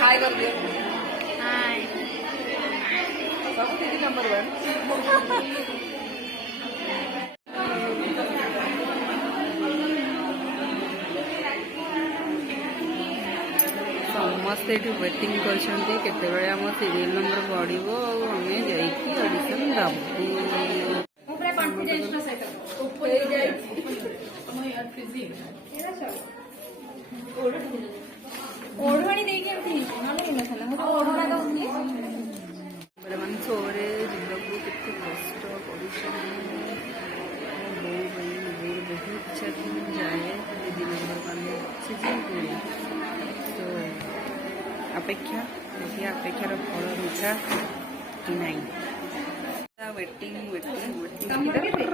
हाय कर दियो हाय सब दीदी नंबर 1 समस्ते ये वेटिंग कर सीरियल नंबर बढ़ो आम ऑडिशन दबू ओढ़वाणी देखिए मैंने सोरे जिंदगी केते कष्ट बहुत इच्छा थी जाए दीदी नंबर पाने सीजन 2 तो अपेक्षा देखिए अपेक्षार फल मिठा कि नहीं वेटिंग वेटिंग वेटिंग